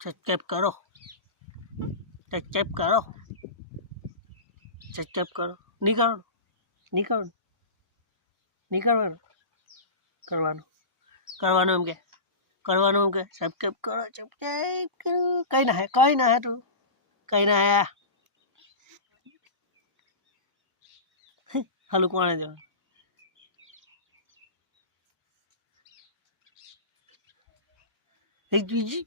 Subscribe કરો, subscribe કરો, subscribe કરો. નહીં કરો, નહીં કરો, નહીં કરવાનું, કરવાનું, કરવાનું એમ કે, કરવાનું એમ કે સબસ્ક્રાઈબ કરો, સબસ્ક્રાઈબ કરો. કઈ ના હે, કઈ ના હે, તું કઈ ના હે. હાલું કોણે જવાનું એક બીજી